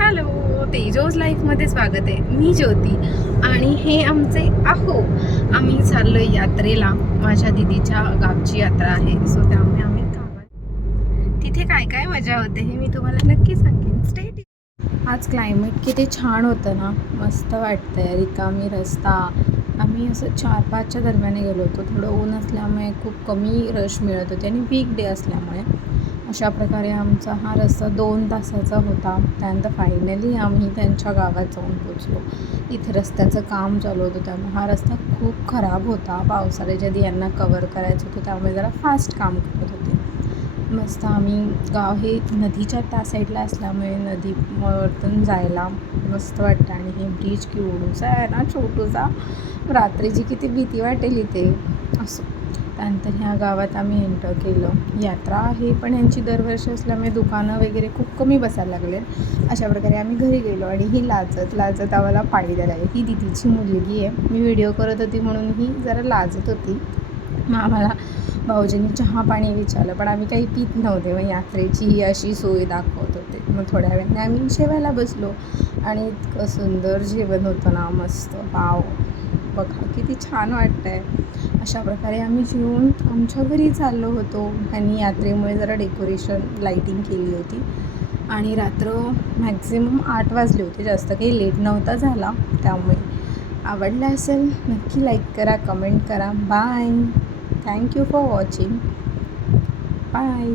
Hello तेजोज लाईफमध्ये स्वागत आहे. मी ज्योती आणि हे आमचे आहो. आम्ही चाललो यात्रेला. माझ्या दिदीच्या गावची यात्रा आहे. सो त्यामुळे आम्ही गावात तिथे काय काय मजा होते हे मी तुम्हाला नक्की सांगेन. स्टेट आज क्लायमेट किती छान होतं ना. मस्त वाटतंय. रिकामी रस्ता. आम्ही असं चार पाचच्या दरम्याने गेलो होतो. थोडं ऊन असल्यामुळे खूप कमी रश मिळत होते आणि वीक डे असल्यामुळे. अशा प्रकारे आमचा हा रस्ता दोन तासाचा होता. त्यानंतर फायनली आम्ही त्यांच्या गावात जाऊन पोचलो इथे रस्त्याचं काम चालू होतं. त्यामुळे हा रस्ता खूप खराब होता. पावसाळ्याच्या आधी यांना कवर करायचं होतं. त्यामुळे जरा फास्ट काम करत होते. मस्त आम्ही गाव हे नदीच्या त्या साईडला असल्यामुळे नदीवरतून जायला मस्त वाटतं. आणि हे ब्रिज केवढूचा आहे ना छोटूचा रात्रीची किती भीती वाटेल इथे. असं. त्यानंतर ह्या गावात आम्ही एंटर केलं. यात्रा आहे पण यांची दरवर्षी असल्यामुळे दुकानं वगैरे खूप कमी बसायला लागले. अशा प्रकारे आम्ही घरी गेलो आणि ही लाजत लाजत आम्हाला पाणी द्यायला लागली. ही दिदीची मुलगी आहे. मी व्हिडिओ करत होती म्हणून ही जरा लाजत होती. मग आम्हाला भाऊजींनी चहा पाणी विचारलं पण आम्ही काही पीत नव्हते. मग यात्रेची ही अशी सोय दाखवत होते. मग थोड्या वेळाने आम्ही जेवायला बसलो. आणि इतकं सुंदर जेवण होतं ना मस्त. पाव बघा किती छान वाटतंय. अशा प्रकारे आम्ही जेवून आमच्या घरी चाललो होतो. आणि यात्रेमुळे जरा डेकोरेशन लाईटिंग केली होती. आणि रात्र मॅक्झिमम आठ वाजले होते. जास्त काही लेट नव्हता झाला. त्यामुळे आवडलं असेल नक्की लाईक करा कमेंट करा. Bye thank you for watching bye